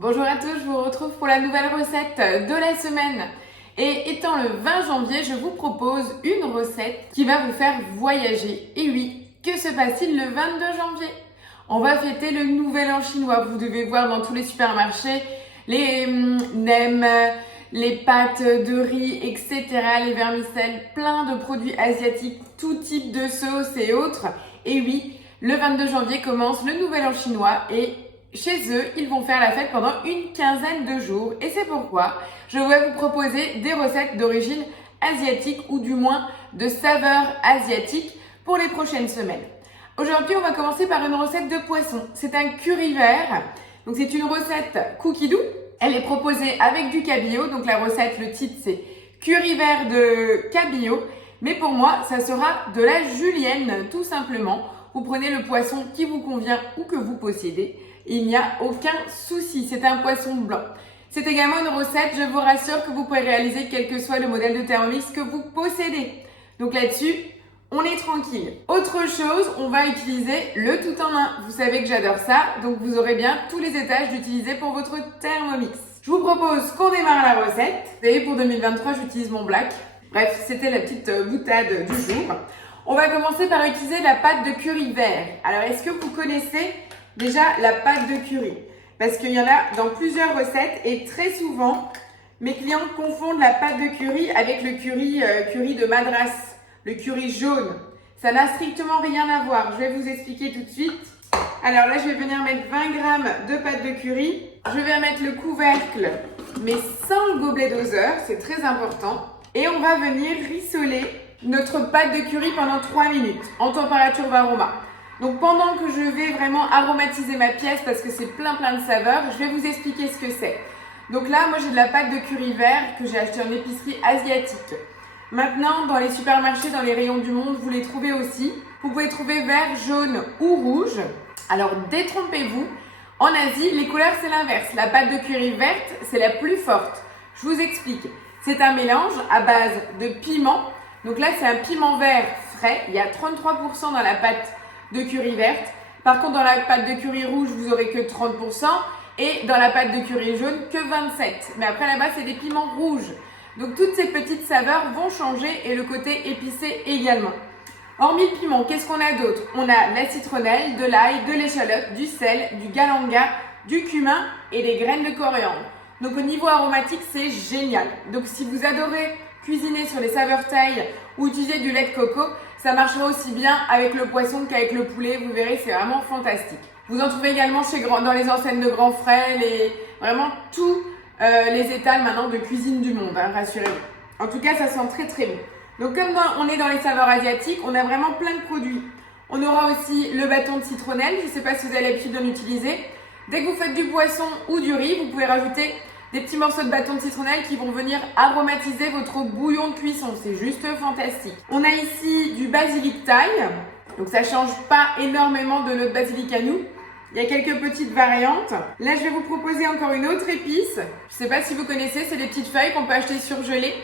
Bonjour à tous, je vous retrouve pour la nouvelle recette de la semaine. Et étant le 20 janvier, je vous propose une recette qui va vous faire voyager. Et oui, que se passe-t-il le 22 janvier? On va fêter le nouvel an chinois. Vous devez voir dans tous les supermarchés les nems, les pâtes de riz, etc., les vermicelles, plein de produits asiatiques, tout type de sauces et autres. Et oui, le 22 janvier commence le nouvel an chinois et chez eux, ils vont faire la fête pendant une quinzaine de jours et c'est pourquoi je vais vous proposer des recettes d'origine asiatique ou du moins de saveurs asiatiques pour les prochaines semaines. Aujourd'hui, on va commencer par une recette de poisson. C'est un curry vert. Donc c'est une recette cookie doux. Elle est proposée avec du cabillaud. Donc la recette, le titre c'est curry vert de cabillaud. Mais pour moi, ça sera de la julienne tout simplement. Vous prenez le poisson qui vous convient ou que vous possédez. Il n'y a aucun souci, c'est un poisson blanc. C'est également une recette, je vous rassure, que vous pouvez réaliser quel que soit le modèle de Thermomix que vous possédez. Donc là-dessus, on est tranquille. Autre chose, on va utiliser le tout en un. Vous savez que j'adore ça, donc vous aurez bien tous les étages d'utiliser pour votre Thermomix. Je vous propose qu'on démarre la recette. Vous savez, pour 2023, j'utilise mon black. Bref, c'était la petite boutade du jour. On va commencer par utiliser la pâte de curry vert. Alors, est-ce que vous connaissez déjà la pâte de curry? Parce qu'il y en a dans plusieurs recettes et très souvent, mes clients confondent la pâte de curry avec le curry de Madras, le curry jaune. Ça n'a strictement rien à voir. Je vais vous expliquer tout de suite. Alors là, je vais venir mettre 20 g de pâte de curry. Je vais mettre le couvercle, mais sans le gobelet doseur, c'est très important. Et on va venir rissoler notre pâte de curry pendant 3 minutes en température Varoma. Donc pendant que je vais vraiment aromatiser ma pièce parce que c'est plein de saveurs, je vais vous expliquer ce que c'est. Donc là, moi j'ai de la pâte de curry vert que j'ai acheté en épicerie asiatique. Maintenant, dans les supermarchés, dans les rayons du monde, vous les trouvez aussi. Vous pouvez trouver vert, jaune ou rouge. Alors détrompez-vous, en Asie, les couleurs c'est l'inverse. La pâte de curry verte, c'est la plus forte. Je vous explique. C'est un mélange à base de piment. Donc là, c'est un piment vert frais. Il y a 33% dans la pâte de curry verte. Par contre, dans la pâte de curry rouge, vous aurez que 30% et dans la pâte de curry jaune, que 27%. Mais après, là-bas, c'est des piments rouges. Donc, toutes ces petites saveurs vont changer et le côté épicé également. Hormis le piment, qu'est-ce qu'on a d'autre? On a la citronnelle, de l'ail, de l'échalote, du sel, du galanga, du cumin et des graines de coriandre. Donc, au niveau aromatique, c'est génial. Donc, si vous adorez cuisiner sur les saveurs thaï ou utiliser du lait de coco, ça marchera aussi bien avec le poisson qu'avec le poulet. Vous verrez, c'est vraiment fantastique. Vous en trouvez également dans les enseignes de grands frais, vraiment tous les étals maintenant de cuisine du monde, hein, rassurez-vous. En tout cas, ça sent très bon. Donc comme on est dans les saveurs asiatiques, on a vraiment plein de produits. On aura aussi le bâton de citronnelle, je ne sais pas si vous avez l'habitude d'en utiliser. Dès que vous faites du poisson ou du riz, vous pouvez rajouter des petits morceaux de bâton de citronnelle qui vont venir aromatiser votre bouillon de cuisson. C'est juste fantastique. On a ici du basilic thaï. Donc ça change pas énormément de notre basilic à nous. Il y a quelques petites variantes. Là, je vais vous proposer encore une autre épice. Je sais pas si vous connaissez, c'est des petites feuilles qu'on peut acheter surgelées.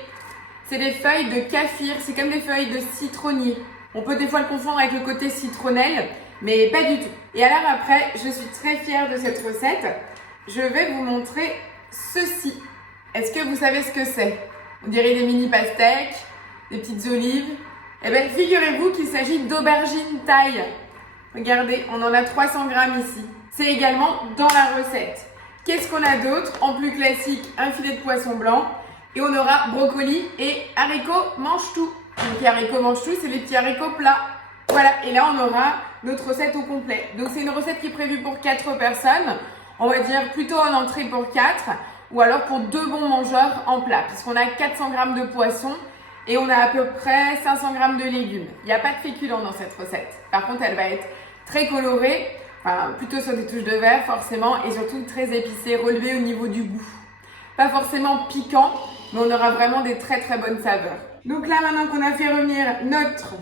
C'est des feuilles de kaffir. C'est comme des feuilles de citronnier. On peut des fois le confondre avec le côté citronnelle, mais pas du tout. Et alors après, je suis très fière de cette recette. Je vais vous montrer ceci. Est-ce que vous savez ce que c'est? On dirait des mini pastèques, des petites olives. Eh bien, figurez-vous qu'il s'agit d'aubergines thaï. Regardez, on en a 300 g ici. C'est également dans la recette. Qu'est-ce qu'on a d'autre? En plus classique, un filet de poisson blanc. Et on aura brocoli et haricots mange-tout. Donc les haricots mange-tout, c'est les petits haricots plats. Voilà, et là on aura notre recette au complet. Donc c'est une recette qui est prévue pour 4 personnes. On va dire plutôt en entrée pour 4 ou alors pour 2 bons mangeurs en plat. Puisqu'on a 400 g de poisson et on a à peu près 500 g de légumes. Il n'y a pas de féculents dans cette recette. Par contre, elle va être très colorée, enfin, plutôt sur des touches de vert forcément et surtout très épicée, relevée au niveau du goût. Pas forcément piquant, mais on aura vraiment des très bonnes saveurs. Donc là, maintenant qu'on a fait revenir notre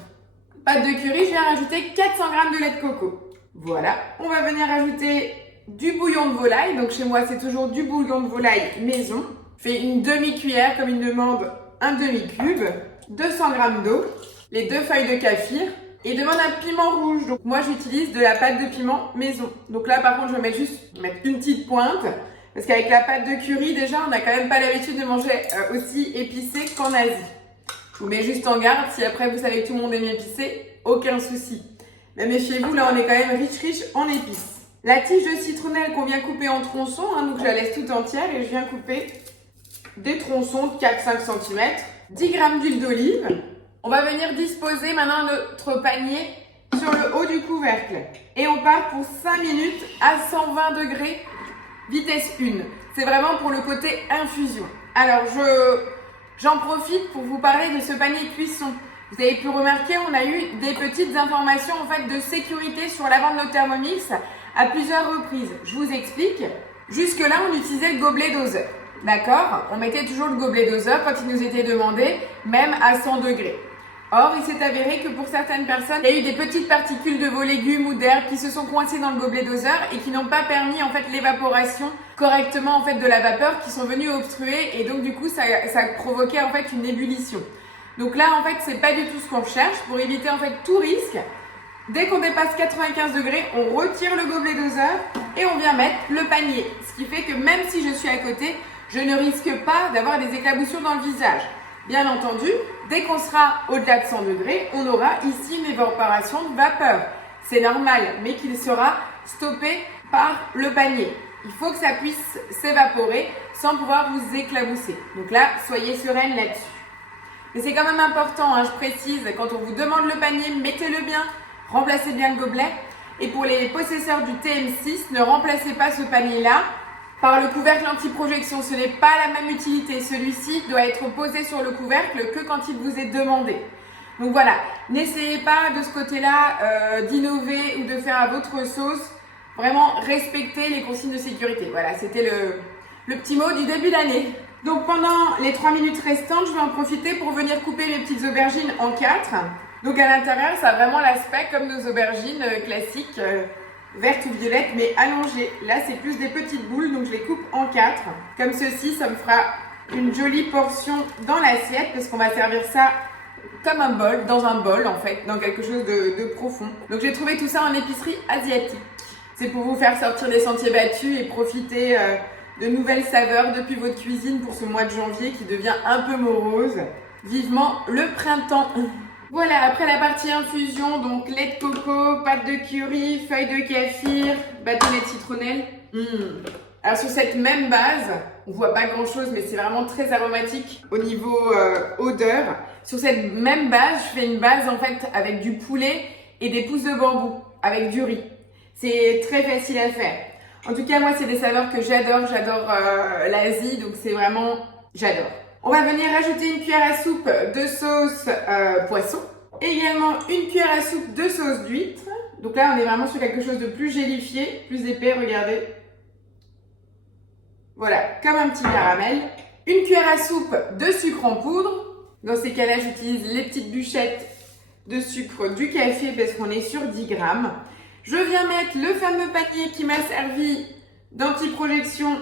pâte de curry, je viens rajouter 400 g de lait de coco. Voilà, on va venir ajouter du bouillon de volaille. Donc chez moi, c'est toujours du bouillon de volaille maison. Je fais une demi-cuillère, comme il demande un demi-cube, 200 g d'eau, les 2 feuilles de kaffir et il demande un piment rouge. Donc moi, j'utilise de la pâte de piment maison. Donc là, par contre, je vais mettre une petite pointe. Parce qu'avec la pâte de curry, déjà, on n'a quand même pas l'habitude de manger aussi épicé qu'en Asie. Je vous mets juste en garde, si après vous savez que tout le monde aime épicé, aucun souci. Mais méfiez-vous, là on est quand même riche en épices. La tige de citronnelle qu'on vient couper en tronçons, donc je la laisse toute entière et je viens couper des tronçons de 4-5 cm. 10 g d'huile d'olive. On va venir disposer maintenant notre panier sur le haut du couvercle. Et on part pour 5 minutes à 120 degrés, vitesse 1. C'est vraiment pour le côté infusion. Alors j'en profite pour vous parler de ce panier cuisson. Vous avez pu remarquer, on a eu des petites informations en fait de sécurité sur l'avant de nos Thermomix à plusieurs reprises. Je vous explique. Jusque là, on utilisait le gobelet doseur. D'accord? On mettait toujours le gobelet doseur quand il nous était demandé, même à 100 degrés. Or, il s'est avéré que pour certaines personnes, il y a eu des petites particules de vos légumes ou d'herbes qui se sont coincées dans le gobelet doseur et qui n'ont pas permis en fait l'évaporation correctement en fait de la vapeur, qui sont venues obstruer et donc du coup ça provoquait en fait une ébullition. Donc là en fait c'est pas du tout ce qu'on cherche. Pour éviter en fait tout risque, dès qu'on dépasse 95 degrés, on retire le gobelet doseur et on vient mettre le panier. Ce qui fait que même si je suis à côté, je ne risque pas d'avoir des éclaboussures dans le visage. Bien entendu, dès qu'on sera au-delà de 100 degrés, on aura ici une évaporation de vapeur. C'est normal, mais qu'il sera stoppé par le panier. Il faut que ça puisse s'évaporer sans pouvoir vous éclabousser. Donc là, soyez sereine là-dessus. Mais c'est quand même important, je précise, quand on vous demande le panier, mettez-le bien, remplacez bien le gobelet. Et pour les possesseurs du TM6, ne remplacez pas ce panier-là par le couvercle anti-projection. Ce n'est pas la même utilité. Celui-ci doit être posé sur le couvercle que quand il vous est demandé. Donc voilà, n'essayez pas de ce côté-là d'innover ou de faire à votre sauce. Vraiment, respectez les consignes de sécurité. Voilà, c'était le petit mot du début d'année. Donc pendant les 3 minutes restantes, je vais en profiter pour venir couper les petites aubergines en 4. Donc à l'intérieur, ça a vraiment l'aspect comme nos aubergines classiques. Verte ou violette, mais allongée. Là, c'est plus des petites boules, donc je les coupe en 4. Comme ceci, ça me fera une jolie portion dans l'assiette, parce qu'on va servir ça comme un bol, dans un bol en fait, dans quelque chose de profond. Donc j'ai trouvé tout ça en épicerie asiatique. C'est pour vous faire sortir des sentiers battus et profiter de nouvelles saveurs depuis votre cuisine pour ce mois de janvier qui devient un peu morose. Vivement le printemps. Voilà, après la partie infusion, donc lait de coco, pâte de curry, feuilles de kaffir, bâtonnet de citronnelle. Alors sur cette même base, on voit pas grand chose mais c'est vraiment très aromatique au niveau odeur. Sur cette même base, je fais une base en fait avec du poulet et des pousses de bambou, avec du riz. C'est très facile à faire. En tout cas, moi c'est des saveurs que j'adore, l'Asie, donc c'est vraiment, j'adore. On va venir rajouter une cuillère à soupe de sauce poisson. Également une cuillère à soupe de sauce d'huître. Donc là, on est vraiment sur quelque chose de plus gélifié, plus épais, regardez. Voilà, comme un petit caramel. Une cuillère à soupe de sucre en poudre. Dans ces cas-là, j'utilise les petites bûchettes de sucre du café parce qu'on est sur 10 grammes. Je viens mettre le fameux panier qui m'a servi d'anti-projection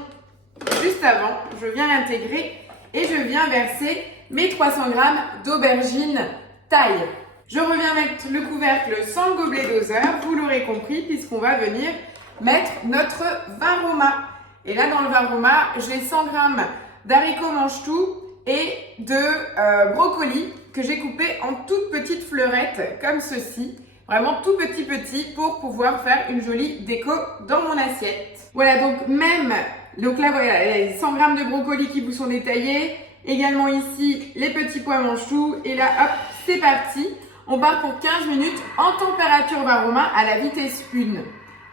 juste avant. Je viens l'intégrer. Et je viens verser mes 300 g d'aubergines taille. Je reviens mettre le couvercle sans le gobelet doseur, vous l'aurez compris, puisqu'on va venir mettre notre vin Roma. Et là, dans le vin Roma, j'ai 100 g d'haricots mange-tout et de brocolis que j'ai coupés en toutes petites fleurettes, comme ceci. Vraiment tout petit pour pouvoir faire une jolie déco dans mon assiette. Voilà, donc là, voilà, les 100 g de brocolis qui vous sont détaillés. Également ici, les petits pois mange-tout. Et là, hop, c'est parti. On part pour 15 minutes en température vin Roma à la vitesse 1.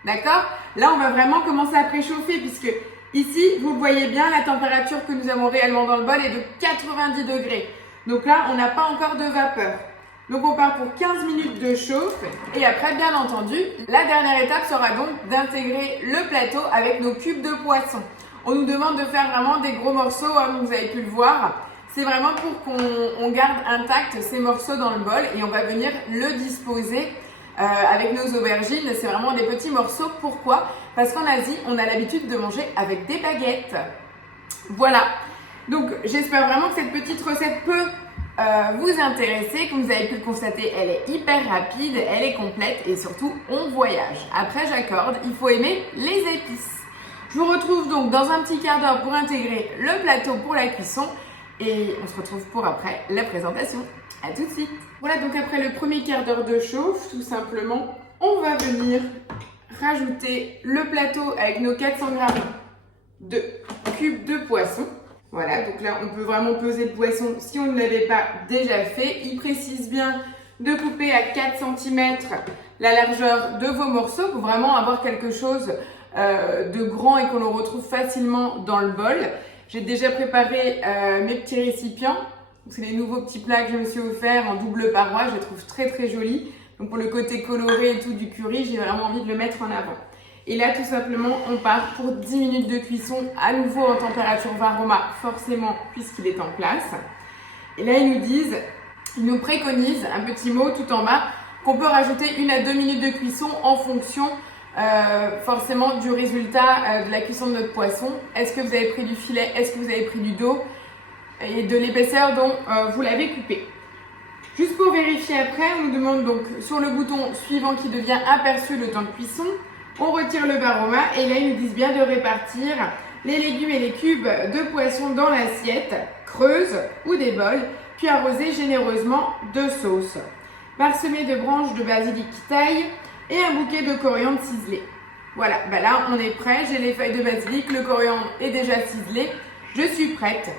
D'accord? Là, on va vraiment commencer à préchauffer puisque ici, vous le voyez bien, la température que nous avons réellement dans le bol est de 90 degrés. Donc là, on n'a pas encore de vapeur. Donc on part pour 15 minutes de chauffe et après bien entendu, la dernière étape sera donc d'intégrer le plateau avec nos cubes de poisson. On nous demande de faire vraiment des gros morceaux, comme vous avez pu le voir. C'est vraiment pour qu'on garde intact ces morceaux dans le bol et on va venir le disposer avec nos aubergines. C'est vraiment des petits morceaux. Pourquoi? Parce qu'en Asie, on a l'habitude de manger avec des baguettes. Voilà. Donc j'espère vraiment que cette petite recette peut vous intéresser. Comme vous avez pu le constater, elle est hyper rapide, elle est complète et surtout on voyage. Après j'accorde, il faut aimer les épices. Je vous retrouve donc dans un petit quart d'heure pour intégrer le plateau pour la cuisson et on se retrouve pour après la présentation. À tout de suite. Voilà, donc après le premier quart d'heure de chauffe, tout simplement, on va venir rajouter le plateau avec nos 400 g de cubes de poisson. Voilà, donc là, on peut vraiment peser le poisson si on ne l'avait pas déjà fait. Il précise bien de couper à 4 cm la largeur de vos morceaux pour vraiment avoir quelque chose de grand et qu'on le retrouve facilement dans le bol. J'ai déjà préparé mes petits récipients. C'est les nouveaux petits plats que je me suis offert en double paroi. Je les trouve très très jolis. Donc pour le côté coloré et tout du curry, j'ai vraiment envie de le mettre en avant. Et là, tout simplement, on part pour 10 minutes de cuisson, à nouveau en température Varoma, forcément, puisqu'il est en place. Et là, ils nous préconisent, un petit mot tout en bas, qu'on peut rajouter 1 à 2 minutes de cuisson en fonction forcément du résultat de la cuisson de notre poisson. Est-ce que vous avez pris du filet? Est-ce que vous avez pris du dos? Et de l'épaisseur dont vous l'avez coupé. Juste pour vérifier après, on nous demande donc sur le bouton suivant qui devient aperçu le temps de cuisson, on retire le Varoma et là ils nous disent bien de répartir les légumes et les cubes de poisson dans l'assiette creuse ou des bols, puis arroser généreusement de sauce. Parsemé de branches de basilic taille et un bouquet de coriandre ciselé. Voilà, là on est prêt, j'ai les feuilles de basilic, le coriandre est déjà ciselé, je suis prête.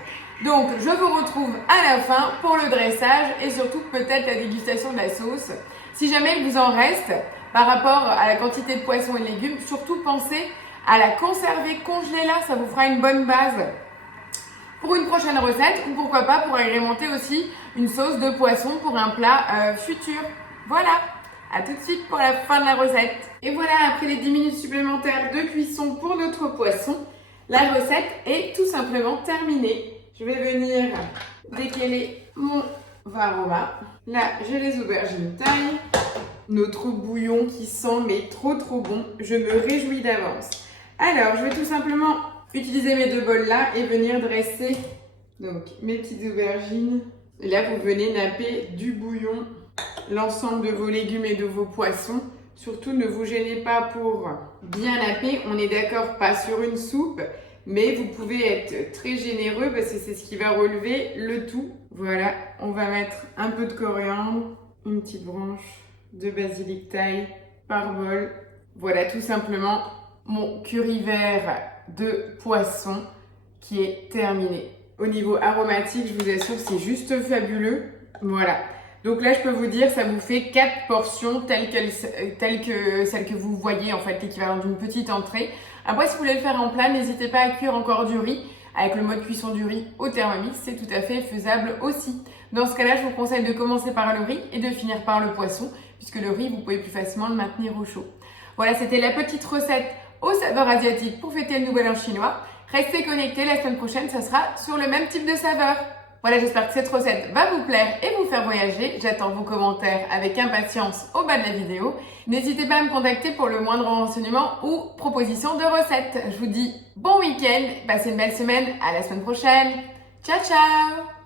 Donc je vous retrouve à la fin pour le dressage et surtout peut-être la dégustation de la sauce. Si jamais il vous en reste par rapport à la quantité de poissons et de légumes, surtout pensez à la conserver, congelez-la, ça vous fera une bonne base pour une prochaine recette ou pourquoi pas pour agrémenter aussi une sauce de poisson pour un plat futur. Voilà, à tout de suite pour la fin de la recette. Et voilà, après les 10 minutes supplémentaires de cuisson pour notre poisson, la recette est tout simplement terminée. Je vais venir décaler mon Varoma. Là, j'ai les aubergines taille. Notre bouillon qui sent mais trop bon. Je me réjouis d'avance. Alors, je vais tout simplement utiliser mes deux bols là et venir dresser donc mes petites aubergines. Et là, vous venez napper du bouillon l'ensemble de vos légumes et de vos poissons. Surtout, ne vous gênez pas pour bien napper. On est d'accord, pas sur une soupe. Mais vous pouvez être très généreux parce que c'est ce qui va relever le tout. Voilà, on va mettre un peu de coriandre, une petite branche de basilic taille par bol. Voilà tout simplement mon curry vert de poisson qui est terminé. Au niveau aromatique, je vous assure, c'est juste fabuleux. Voilà. Donc là, je peux vous dire, ça vous fait 4 portions telles que celles que vous voyez, en fait, l'équivalent d'une petite entrée. Après, si vous voulez le faire en plat, n'hésitez pas à cuire encore du riz. Avec le mode cuisson du riz au Thermomix, c'est tout à fait faisable aussi. Dans ce cas-là, je vous conseille de commencer par le riz et de finir par le poisson, puisque le riz, vous pouvez plus facilement le maintenir au chaud. Voilà, c'était la petite recette aux saveurs asiatiques pour fêter le nouvel an chinois. Restez connectés, la semaine prochaine, ça sera sur le même type de saveur. Voilà, j'espère que cette recette va vous plaire et vous faire voyager. J'attends vos commentaires avec impatience au bas de la vidéo. N'hésitez pas à me contacter pour le moindre renseignement ou proposition de recette. Je vous dis bon week-end, passez une belle semaine, à la semaine prochaine. Ciao, ciao!